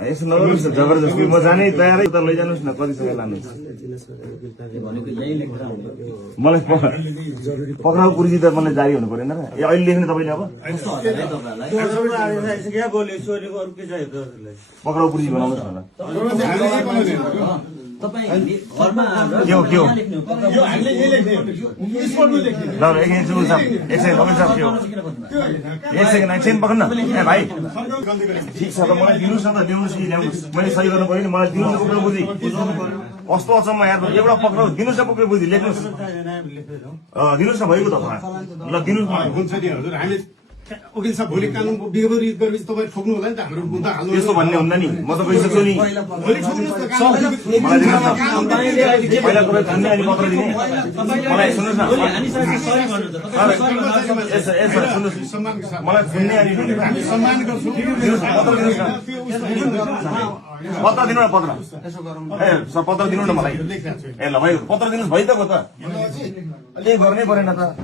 यसो नगर्नुहोस् न जबरजस्ती म जानै तयारै त लैजानुहोस् न कति समय लानुहोस् मलाई पक्राउ पुर्जी त मलाई जारी हुनु परेन र अहिले लेख्ने तपाईँले अब पक्राउ पुर्जी बनाउनुहोस् न एकछिन पक्र न ए भाइ ठिक छ त मलाई दिनुहोस् न त ल्याउनुहोस् कि ल्याउनुहोस् मैले सही गर्नु पऱ्यो नि मलाई दिनुहोस् न पक्राउ बुझी कस्तो अचम्म यार एउटा पक्राउ दिनुहोस् न पक्राउ बुझी लेख्नुहोस् दिनुहोस् न भइगयो त ल दिनुहोस् वकिल साहब भोलि कानुनको विपरीत गरेपछि तपाईँ ठोक्नु होला नि त हाम्रो मुद्दा हाल्नु त्यस्तो भन्ने हुन्न नि म त गइसक्छु नि भोलि ठोक्नुहोस् न पहिला तपाईँ भन्ने अनि पत्र दिने मलाई सुन्नुहोस् न सुन्नुहोस् मलाई सुन्ने अनि सम्मान गर्छु पत्र दिनुहोस् न पत्र दिनु न पत्र ए पत्र दिनु न मलाई ए ल भयो पत्र दिनुहोस् भयो त के गर्ने परेन त